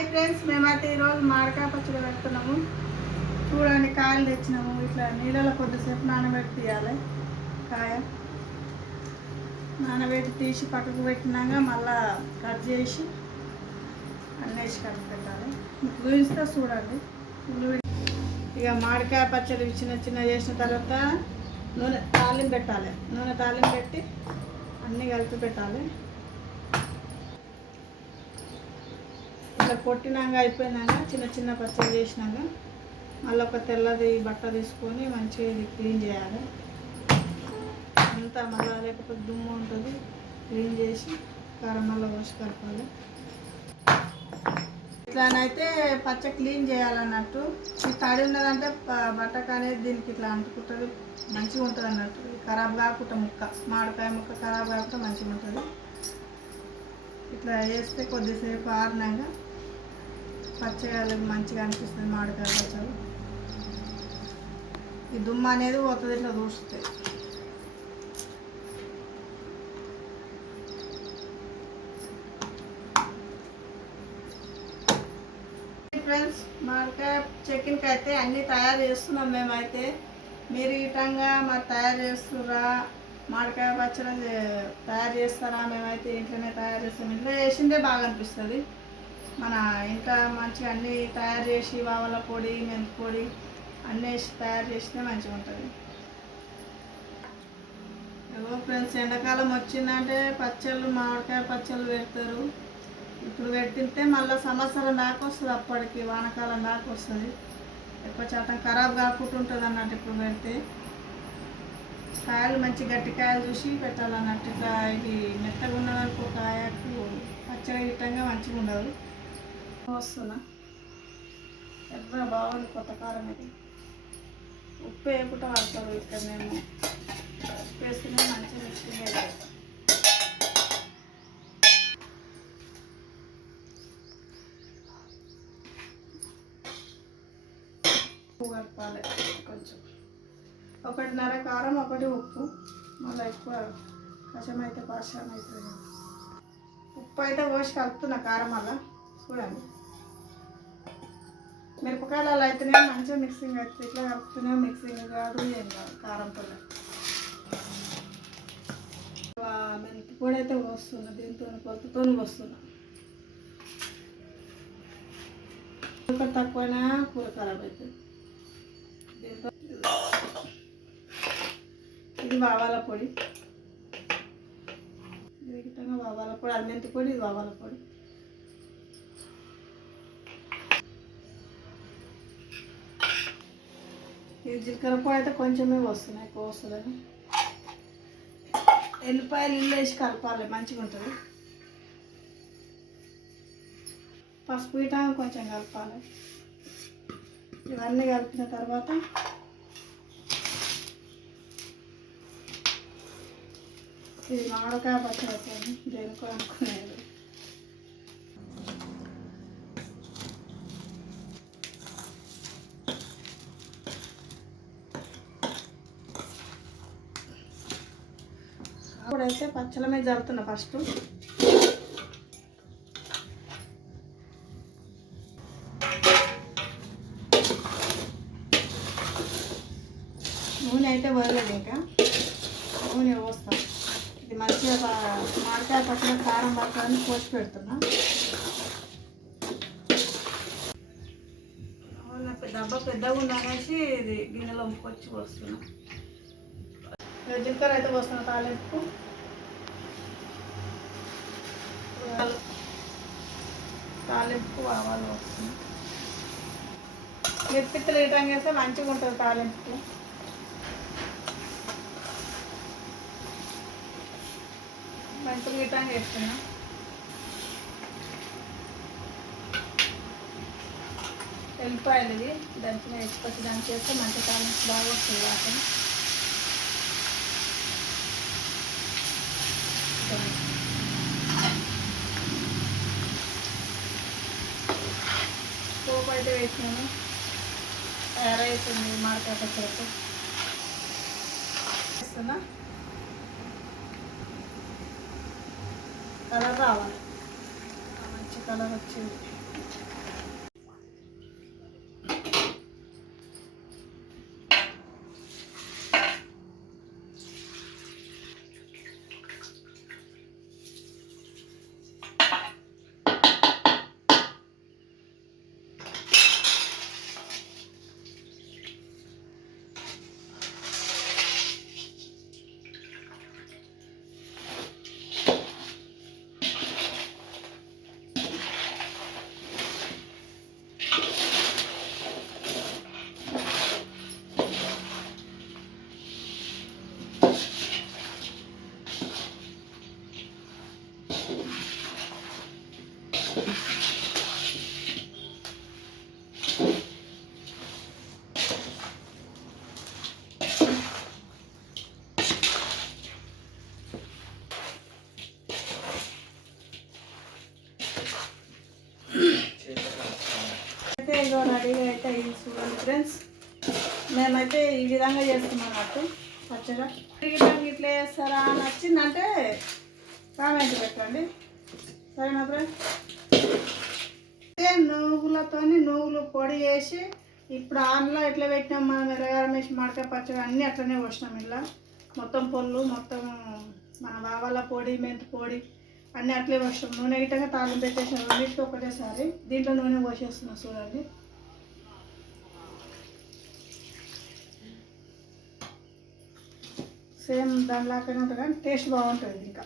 Hi friends, మేమైతే ఈరోజు మామిడికాయ పచ్చడి పెడుతున్నాము. చూడండి, కాయలు తెచ్చినాము. ఇట్లా నీళ్ళలో కొద్దిసేపు నానబెట్టి తీయాలి. కాయ నానబెట్టి తీసి పక్కకు పెట్టినాక మళ్ళా కట్ చేసి అన్నేసి కలిపి పెట్టాలి. చూపిస్తే చూడండి. ఇక మామిడికాయ పచ్చడి చిన్న చిన్న చేసిన తర్వాత నూనె తాలింపు పెట్టాలి. నూనె తాలింపు పెట్టి అన్నీ కలిపి పెట్టాలి. ఇట్లా కొట్టినాక అయిపోయినాక చిన్న చిన్న పచ్చడి చేసినాక మళ్ళీ ఒక తెల్లది బట్ట తీసుకొని మంచిగా ఇది క్లీన్ చేయాలి. అంతా మళ్ళీ లేకపోతే దుమ్ము ఉంటుంది. క్లీన్ చేసి కారం మళ్ళీ పోసి కలపాలి. ఇట్లానైతే పచ్చ క్లీన్ చేయాలన్నట్టు. ఈ తడి ఉన్నదంటే బట్టకు అనేది దీనికి ఇట్లా అంటుకుంటుంది, మంచిగా ఉంటుంది అన్నట్టు. ఖరాబ్ కాకుండా మామిడికాయ ముక్క ఖరాబ్ కాకుండా మంచిగా ఉంటుంది. ఇట్లా వేస్తే కొద్దిసేపు ఆరినాక పచ్చగా మంచిగా అనిపిస్తుంది మామిడికాయ పచ్చడి. ఈ దుమ్ము అనేది పోతుంది ఇట్లా దూస్తే. ఫ్రెండ్స్, మామిడికాయ చెక్కినకి అయితే అన్నీ తయారు చేస్తున్నాం మేమైతే. మీరు ఈ విధంగా మరి తయారు చేస్తుర్రా? మామిడికాయ పచ్చడి తయారు చేస్తారా? మేమైతే ఇంట్లోనే తయారు చేస్తాం. ఇంట్లో చేసిందే బాగా అనిపిస్తుంది. మన ఇంట్లో మంచిగా అన్నీ తయారు చేసి వావల పొడి, మెంతి పొడి అన్నీ వేసి తయారు చేస్తే మంచిగా ఉంటుంది. ఏవో ఫ్రెండ్స్, ఎండాకాలం వచ్చిందంటే పచ్చళ్ళు, మామిడికాయ పచ్చళ్ళు పెడతారు. ఇప్పుడు పెట్టితే మళ్ళీ సంవత్సరం దాకా వస్తుంది. అప్పటికి వానకాలం దాకా వస్తుంది. ఎక్కువ శాతం ఖరాబ్ కాకుండా ఉంటుంది అన్నట్టు. ఇప్పుడు పెడితే కాయలు మంచి గట్టి కాయలు చూసి పెట్టాలన్నట్టు. ఇట్లా ఇది మెత్తగా ఉన్నదనుకో కాయకు పచ్చడి గిట్టంగా మంచిగా ఉండదు. వస్తున్నా ఎర్ర బాగుంది కొత్త కారం. ఇది ఉప్పు వేయకుండా వాడతారు ఇక్కడ. మేము ఉప్పు వేస్తేనే మంచిగా మిక్సింగ్ అవుతుంది. ఉప్పు కలపాలి కొంచెం. 1.5 కారం, 1 ఉప్పు. మళ్ళీ ఎక్కువ కషం అయితే పాషం అవుతుంది. ఉప్పు అయితే పోసి కలుపుతున్నా కారం వల్ల. చూడండి, మిరపకాయలు అయితేనే మంచిగా మిక్సింగ్ అవుతుంది. ఇట్లా కలుపుతూనే మిక్సింగ్ కాదు, ఏం కాదు. కారంతో మెంతి పొడి అయితే పోస్తున్నా. దీంతో కొలతతో పోస్తున్నా. ఒకటి తక్కువైనా కూర ఖరాబ్ అవుతుంది. దీంతో ఇది ఆవాల పొడి. ఇది గిట్టంగా ఆవాల పొడి. అది మెంతి పొడి, ఇది ఆవాల పొడి. ఇది జీలకర్ర పొడి అయితే కొంచెమే వస్తున్నాయి, ఎక్కువ వస్తుందని. ఎల్లిపాయలు ఇల్లు వేసి కలపాలి, మంచిగా ఉంటుంది. పసుపు ఇటా కొంచెం కలపాలి. ఇవన్నీ కలిపిన తర్వాత ఇది మామిడికాయ పచ్చడి అవుతుంది. దేనికో అనుకునేది. ఇప్పుడైతే పచ్చల మీద జరుగుతున్నా. ఫస్ట్ నూనె అయితే వదలదు, ఇంకా నూనె పోస్తాం. ఇది మంచిగా మామిడికాయ పచ్చడి కారం పచ్చడిని పోసి పెడుతున్నా. డబ్బా పెద్దగా ఉందనేసి ఇది గిన్నెలో ముక్కొచ్చి పోస్తున్నా. జీలకర్ర అయితే పోస్తున్నా. తాలింపు ఆవాలు వస్తుంది. మిరపిత్తలు ఇటం వేస్తే మంచిగా ఉంటుంది తాలింపుకి. మెంతులు గిట్టం వేస్తున్నా. ఎల్లిపాయలు ఇవి దంచిన వేసుకొచ్చి దానికి చేస్తే మంచి తాలింపు బాగా వస్తుంది. వాసన పోపు అయితే వేసినాను. తయారైతుంది మామిడికాయ పచ్చడి. వేస్తున్నా. కలర్ రావాలి, మంచి కలర్ వచ్చింది. అయితే ఇగో రెడీగా అయితే అయ్యి చూడండి ఫ్రెండ్స్. మేమైతే ఈ విధంగా చేస్తున్నాం అన్నట్టు పచ్చగా. ఇట్లా చేస్తారా నచ్చిందంటే కామెంట్ పెట్టండి, సరేనా ఫ్రెండ్స్? నువ్వులు పొడి వేసి ఇప్పుడు ఆన్లో ఎట్లా పెట్టినాం మనం, ఎర్రగారం వేసి మామిడికాయ పచ్చడి అన్నీ అట్లనే పోసినాం. ఇలా మొత్తం పొల్లు మొత్తం మన బావాల పొడి మెంతి పొడి అన్నీ అట్లే పోసినాం. నూనె గిట్టగా తాళం పెట్టేసాం రెండింటికి ఒకటేసారి. దీంట్లో నూనె పోసేస్తున్నాం చూడండి. సేమ్ దానిలాగానే ఉంటుంది కానీ టేస్ట్ బాగుంటుంది ఇంకా.